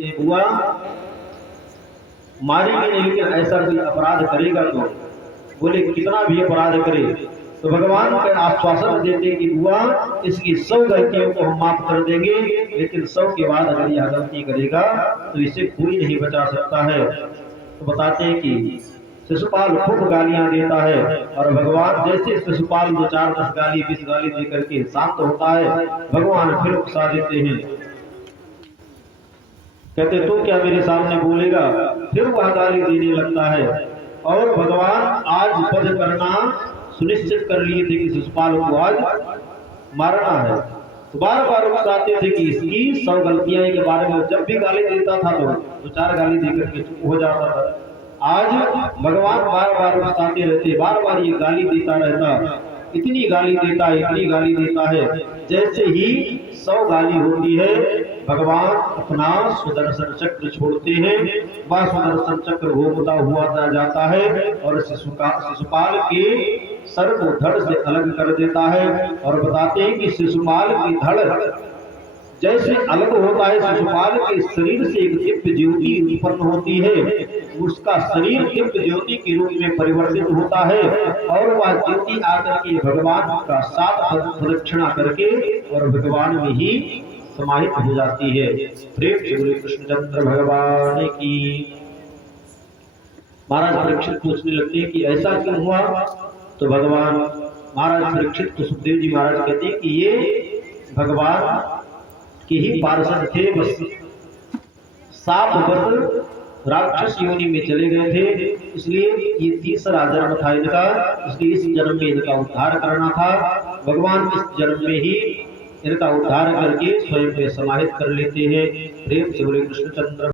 ये बुआ मारेंगे नहीं, लेकिन ऐसा कोई अपराध करेगा तो बोले कितना भी अपराध करे तो भगवान का आश्वासन देते कि बुआ इसकी 100 गलतियों को हम माफ कर देंगे, लेकिन 100 के बाद अगर यह गलती करेगा तो इसे कोई नहीं बचा सकता है। तो बताते हैं कि शिशुपाल खूब गालियां देता है और भगवान जैसे शिशुपाल 2 4 10 गाली 20 गाली दे करके शांत होता है, भगवान फिर उकसा देते हैं, कहते तू क्या मेरे सामने बोलेगा, फिर वह गाली देने लगता है। और भगवान आज वध करना सुनिश्चित कर लिए थे कि शिशुपाल को आज मारना है, तो बार बार उकसाते थे कि इसकी 100 गलतियां के बारे में जब भी गाली देता था तो 2 4 गाली देकर के चुप हो जाता था। आज भगवान बार बार उकसाते रहते, बार बार ये गाली देता रहता, इतनी गाली देता है, इतनी गाली देता है, जैसे ही 100 गाली होती है भगवान अपना सुदर्शन चक्र छोड़ते हैं, वह सुदर्शन चक्र घूमता हुआ जाता है और शिशुपाल के सर को धड़ से अलग कर देता है। और बताते हैं कि शिशुपाल की धड़ जैसे अलग होता है, शिशुपाल के शरीर से एक दिव्य ज्योति उत्पन्न होती है, उसका शरीर दिव्य ज्योति के रूप में परिवर्तित होता है और वह ज्योति आकर के भगवान का 7 प्रदक्षिणा करके और भगवान में ही समाहित हो जाती है। प्रेम से बोले कृष्णचंद्र भगवान की। महाराज परीक्षित पूछने लगते हैं कि ऐसा क्यों हुआ, तो भगवान महाराज परीक्षित को सुखदेव जी महाराज कहते हैं कि ये भगवान के ही पार्षद थे, बस 7 वर्ष राक्षस योनि में चले गए थे, इसलिए ये तीसरा जन्म था इनका, इसलिए इस जन्म में इनका उद्धार करना था। भगवान इस जन्म में ही इनका उद्धार करके स्वयं में समाहित कर लेते हैं। प्रेम से बोले कृष्णचंद्र